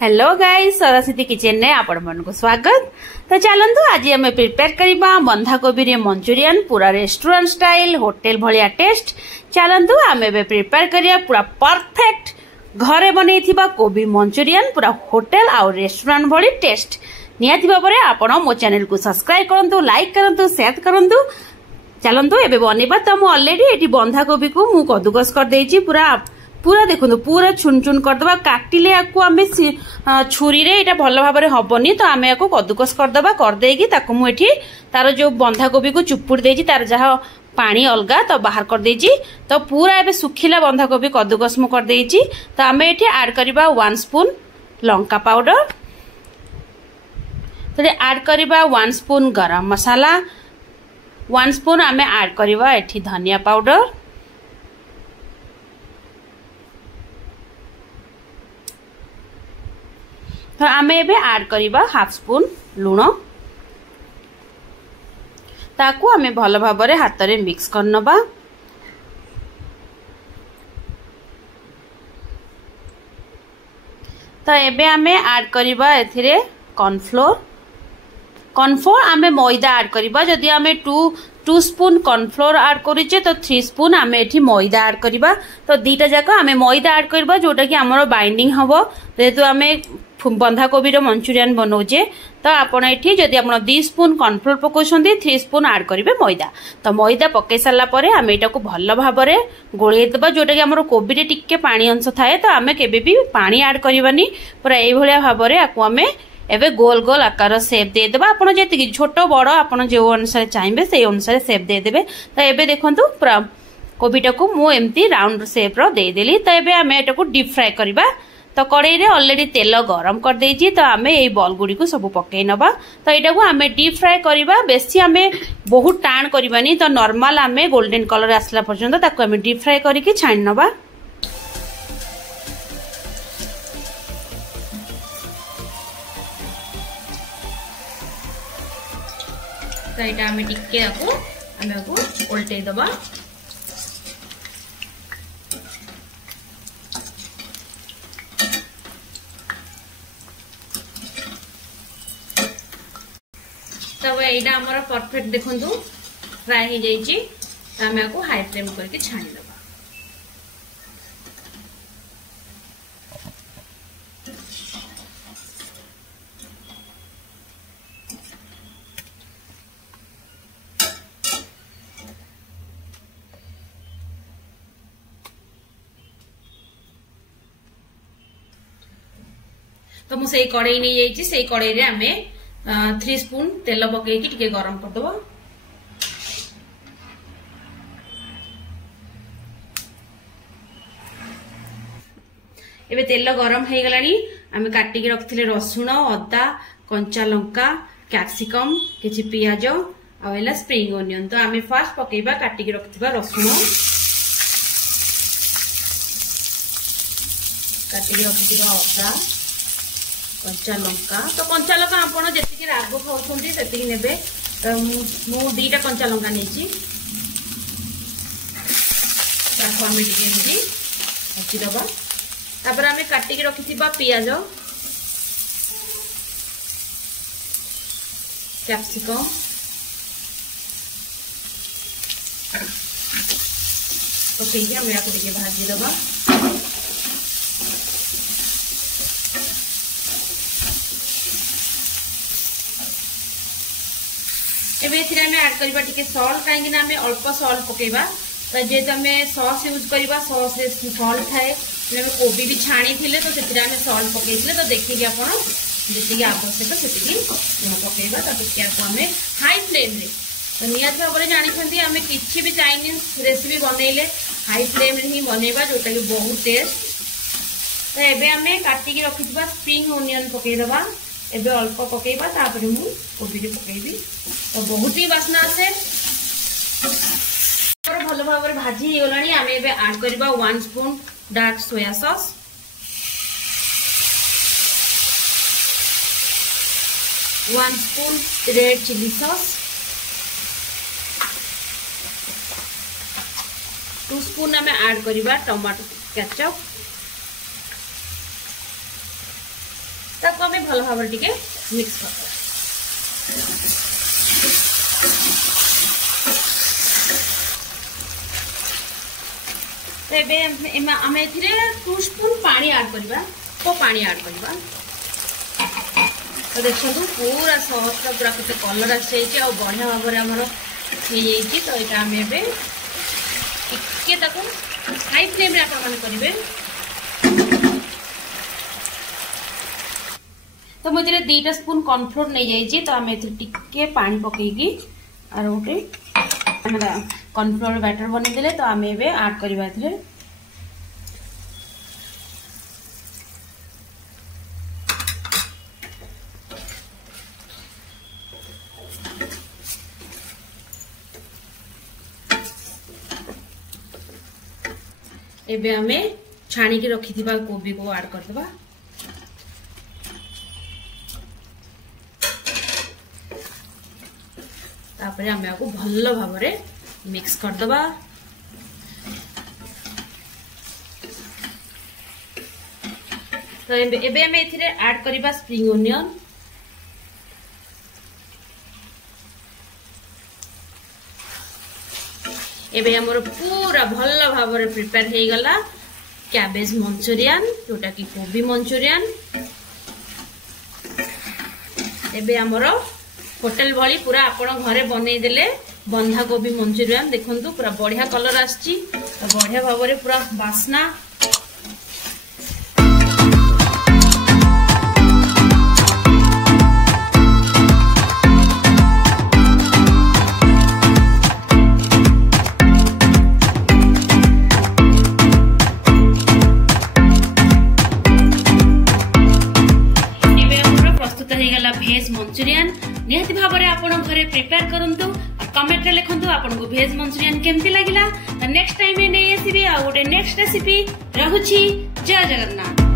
Hello guys Saraswati kitchen ने आपण मन को स्वागत। तो चलंतु आज हमें प्रिपेयर करबा बंधा कोबी रे मंचूरियन पूरा रेस्टोरेंट स्टाइल होटल भलिया टेस्ट। चलंतु हमें बे प्रिपेयर करिया पूरा परफेक्ट घरे बनेइथिबा कोबी मंचूरियन पूरा होटल आ रेस्टोरेंट भली टेस्ट। नियाति भाबरे आपण मो चैनल को सब्सक्राइब करंतु, लाइक करंतु, शेयर करंतु। चलंतु एबे बनेबा। तो मु ऑलरेडी एटी बंधा कोबी को मु कदुकस कर देइची पूरा देखो पूरा छुन छुन करदबा। काटिले याकू आमे छुरी रे एटा भल भाबरे हबनी, तो आमे याकू कदुकस करदबा। कर देगी ताकू मु एठी तार जो बंधा कोबी को चुपुड़ देजी, तार जहा पानी अलगा तो बाहर कर देजी। तो पूरा एबे सुखिला बंधा कोबी कदुकस मु कर देजी। तो आमे एठी ऐड करबा 1 स्पून लंका पाउडर, तो ऐड करबा 1 स्पून गरम मसाला, 1 स्पून आमे ऐड करबा एठी धनिया पाउडर, तो आमे एबे ऐड करिबा 1/2 स्पून लूण। ताकू आमे भल भाबरे हाथ रे मिक्स करनबा। तो एबे आमे ऐड करिबा एथिरे कॉर्नफ्लोर आमे मैदा ऐड करिबा। जदि आमे 2 स्पून कॉर्नफ्लोर ऐड करिचे तो 3 स्पून आमे एठी मैदा ऐड करिबा। तो दीटा जाक आमे मैदा ऐड करिबा जोटा कि हमरो बाइंडिंग हबो। जेतु आमे बंधा कोबी रो मंचूरियन बनौजे, तो आपण एठी जदि आपण 2 स्पून कॉर्नफ्लोर पकोछंती 3 स्पून ऐड करिवे मैदा। तो मैदा पके साला परे आमे एटा को भल भाबरे गोळेइ देबा। जोटा कि हमरो कोबी रे टिक्के पानी अंश थाए, तो आमे केबे भी पानी ऐड करिवानी। पूरा एई भलिया भाबरे आकु आमे एबे गोल गोल आकार शेप दे देबा। आपण जेति छोटो बड़ आपण जे अनुसार चाहिबे सेई अनुसार शेप दे देबे। तो एबे देखंतु पूरा कोबीटा को मु एम्ति राउंड शेप रो दे देली। तो एबे आमे एटा को डीप फ्राई करबा। तो कड़ाई रे ऑलरेडी तेल गरम कर देइछि, तो आमे एई बॉल गुडी को सब पके नबा। तो एटा को आमे डीप फ्राई करबा। बेसी आमे बहुत टाण करबानी, तो नॉर्मल आमे गोल्डन कलर आसला पर्यंत ताको आमे डीप फ्राई करके छाण नबा। तो एटा आमे टिक्के आको उल्टे दबा। तब एटा हमर परफेक्ट देखंतु फ्राई हो जाइछि। त हमें आको हाई फ्लेम करके छाणी देबा। तो मु सेई कड़ाई नै जाइछि। सेई कड़ाई रे हमें 3 स्पून तेल पकईकि टिके गरम करदबा। एबे तेल गरम हो गलानी। आमे काटिकी रखथिले रसुण, अदा, कंचा लंका, कैप्सिकम, किछि पियाज आ एला स्प्रिंग ओनियन। तो आमे फर्स्ट पकेबा काटिकी रखथिबा रसुण, काटिकी रखथिबा अदा, कंचा लंका। तो कंचा लंका आपण जेतिकी राग खाउछंती सेतिकी नेबे। मु 2टा कंचा लंका नेछि, ताको आमे टिके एमती हची दबा। तापर आमे काटिकी रखिथिबा पियाज, कैप्सिकम, ओके आमे आको टिके भाजी दबा। एबे एथिरे हमें ऐड करबा टिके सॉल्ट, काहेकि ना हमें अल्प सॉल्ट पकेबा। तो जेत हमें सॉस यूज करबा, सॉस रे सॉल्ट थाए। हमें कोबी भी छाणी थिले तो सेथिरे हमें सॉल्ट पकेइथिले। तो देखिए आपण जेतिकी आवश्यक सेतिकी पकेबा। तो टिके आको हमें हाई फ्लेम रे, तो नियत भाबरे जानि छंती हमें किछि भी चाइनीज रेसिपी बनेइले हाई फ्लेम रे ही बनेबा, जोटा कि बहुत टेस्ट। तो एबे हमें काटिकी रखिबा स्प्रिंग ओनियन पकेइ दबा। एबे अल्प पकेबा, तापर मु कोबी रे पकेइबी। तो बहुत ही वासना आसे। और भलो भाबरे भाजी हे गलानी। आमे एबे ऐड करबा 1 spoon dark soya sauce, 1 spoon red chilli sauce, 2 spoon आमे ऐड करबा टमाटो केचप, ताको आमे भल भाव टिके मिक्स कर तेबे आमे एथिरे 2 स्पून पानी ऐड करबा तो पानी ऐड करबा तो देखो पूरा सॉफ्ट पूरा केते कलर आसे आ बढ़िया भाव रे हमर हे येची तो एटा आमे बे टिके ताको हाई फ्लेम रे आपण माने करिवे तो मुझे 2 स्पून कॉर्नफ्लोर नहीं जाइए तो आम टिके पानी पकईकी और गोटे कॉर्नफ्लोर बैटर बनईदे तो आम ए ऐड करवा एबे आमे छाणी के रखी कोबी को ऐड करदबा तापरे आमे आको भल्लो भाबरे मिक्स करदबा तो एबे आमे एथिरे ऐड करबा स्प्रिंग ओनियन एबे हमर पूरा भल्लो भाबरे प्रिपेयर हे गला कैबेज मंचूरियन जोटा की कोबी मंचूरियन एबे हमर होटल भली पूरा आपण घरे बनै देले बंधा कोबी मंचूरियन देखंतु पूरा बढ़िया कलर आछि तो बढ़िया भाबरे पूरा बासना भेज मंचूरियन निहाती भाबरे आपण घरे प्रिपेयर करंतु कमेंट रे लिखंतु आपनको भेज मंचूरियन केमती लागिला नेक्स्ट टाइम नै आसीबी आ गोटे नेक्स्ट रेसिपी रहूची जय जगन्नाथ।